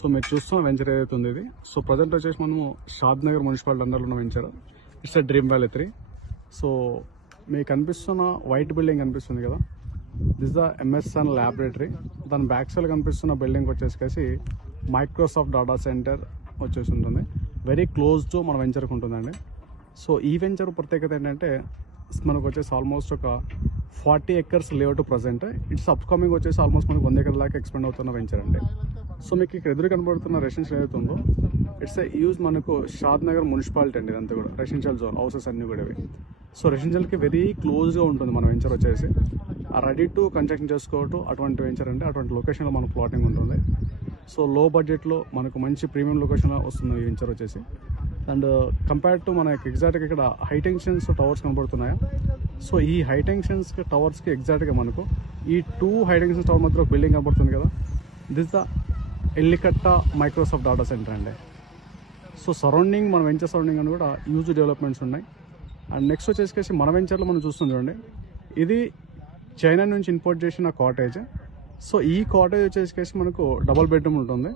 So మీరు చూస్తున్న venture ఏదైతే ఉంది ఇది. సో ప్రజెంట్ వచ్చేసి మనము షాద్ నగర్ మున్సిపాలిటీ అండర్లో ఉన్న venture. It's dream valley 3. So మీకు కనిపిస్తున్న వైట్ బిల్డింగ్ కనిపిస్తుంది కదా, దిస్ ద ఎంఎస్ఎన్ ల్యాబొరేటరీ. దాని బ్యాక్ సైడ్ కనిపిస్తున్న బిల్డింగ్ వచ్చేసి మైక్రోసాఫ్ట్ డేటా సెంటర్ వచ్చేసి ఉంటుంది. వెరీ క్లోజ్ టు మన వెంచర్కి ఉంటుందండి. సో ఈ వెంచర్ ప్రత్యేకత ఏంటంటే మనకు వచ్చేసి ఆల్మోస్ట్ ఒక 40 acres layout present. It's upcoming వచ్చేసి ఆల్మోస్ట్ మనకు 100 acres దాకా ఎక్స్పెండ్ అవుతున్న వెంచర్ అండి. సో మీకు ఇక్కడ ఎదురు కనబడుతున్న రెసిడెన్షియల్ ఏదైతే ఉందో ఇట్స్ యూజ్ మనకు షాద్ నగర్ మున్సిపాలిటీ అండి. ఇదంతా కూడా రెసిడెన్షియల్ జోన్, హౌసెస్ అన్నీ కూడా ఇవి. సో రెసిడెన్షియల్కి వెరీ క్లోజ్గా ఉంటుంది మన వెంచర్ వచ్చేసి. రెడీ టు కన్స్ట్రక్షన్ చేసుకోవటం అటువంటి వెంచర్ అండి. అటువంటి లొకేషన్లో మనకు ప్లాటింగ్ ఉంటుంది. సో లో బడ్జెట్లో మనకు మంచి ప్రీమియం లొకేషన్లో వస్తుంది ఈ వెంచర్ వచ్చేసి. అండ్ కంపేర్డ్ టు మనకి ఎగ్జాక్ట్గా ఇక్కడ హైటెన్షన్స్ టవర్స్ కనబడుతున్నాయి. సో ఈ హైటెన్షన్స్ టవర్స్కి ఎగ్జాక్ట్గా మనకు ఈ 2 హైటెన్షన్స్ టవర్ మధ్య ఒక బిల్డింగ్ కనబడుతుంది కదా, this the Ellikatta Microsoft data center అండి. సో సరౌండింగ్ మన వెంచర్ సరౌండింగ్ అని కూడా యూజ్ డెవలప్మెంట్స్ ఉన్నాయి. అండ్ నెక్స్ట్ వచ్చేసి మన వెంచర్లో మనం చూస్తుంది చూడండి, ఇది చైనా నుంచి ఇంపోర్ట్ చేసిన కాటేజ్. సో ఈ కాటేజ్ వచ్చేసి మనకు డబుల్ బెడ్రూమ్ ఉంటుంది.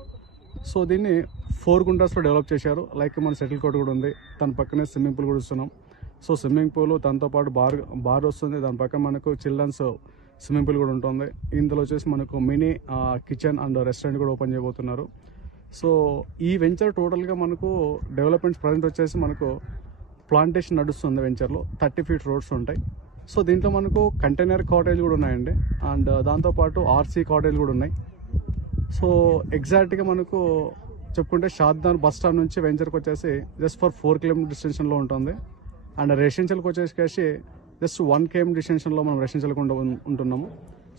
సో దీన్ని 4 గుంటాస్లో డెవలప్ చేశారు. లైక్ మన సెటిల్ కోట్ కూడా ఉంది, దాని పక్కనే స్విమ్మింగ్ పూల్ కూడా ఇస్తున్నాం. సో స్విమ్మింగ్ పూల్ దాంతోపాటు బార్ వస్తుంది, దాని పక్కన మనకు చిల్డ్రన్స్ స్విమ్మింగ్ పూల్ కూడా ఉంటుంది. ఇందులో వచ్చేసి మనకు మినీ కిచెన్ అండ్ రెస్టారెంట్ కూడా ఓపెన్ చేయబోతున్నారు. సో ఈ వెంచర్ టోటల్గా మనకు డెవలప్మెంట్స్ ప్రజెంట్ వచ్చేసి మనకు ప్లాంటేషన్ నడుస్తుంది వెంచర్లో. 30 feet రోడ్స్ ఉంటాయి. సో దీంట్లో మనకు కంటైనర్ కాటేజ్ కూడా ఉన్నాయండి. అండ్ దాంతోపాటు ఆర్సీ కాటేజ్ కూడా ఉన్నాయి. సో ఎగ్జాక్ట్గా మనకు చెప్పుకుంటే షాద్నగర్ బస్ స్టాండ్ నుంచి వెంచర్కి వచ్చేసి జస్ట్ ఫర్ 4 km డిస్టెన్షన్లో ఉంటుంది. అండ్ రెసిడెన్షియల్కి వచ్చేసి జస్ట్ 1 km డిస్టెన్షన్లో మనం రెసిడెన్షియల్కి ఉంటున్నాము.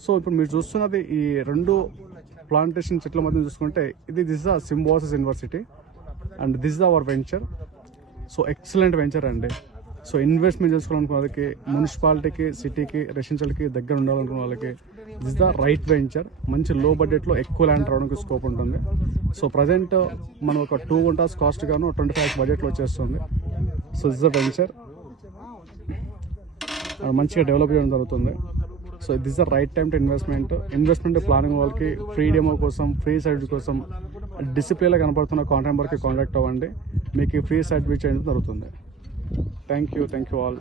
సో ఇప్పుడు మీరు చూస్తున్నది ఈ 2 ప్లాంటేషన్ చెట్ల మధ్య చూసుకుంటే this the Symbiosis University and this the our venture. So excellent venture అండి. సో ఇన్వెస్ట్మెంట్ చేసుకోవాలనుకున్న వాళ్ళకి, మున్సిపాలిటీకి, సిటీకి, రెసిడెన్షియల్కి దగ్గర ఉండాలనుకున్న వాళ్ళకి దిస్ ద రైట్ వెంచర్. మంచి లో బడ్జెట్లో ఎక్కువ ల్యాండ్ రావడానికి స్కోప్ ఉంటుంది. సో ప్రజెంట్ మనం ఒక 2 గుంటాస్ కాస్ట్ గాను 25 lakhs బడ్జెట్లో వచ్చేస్తుంది. సో దిస్ ద వెంచర్ మంచిగా డెవలప్ చేయడం జరుగుతుంది. So this the right time to investment planning వాళ్ళకి, ఫ్రీ డెమో కోసం, ఫ్రీ సైట్ కోసం డిసిప్లేలో కనపడుతున్న కాంటాక్ట్ నెంబర్కి కాంటాక్ట్ అవ్వండి. మీకు ఫ్రీ సైట్ విజిట్ చేయడం జరుగుతుంది. Thank you all.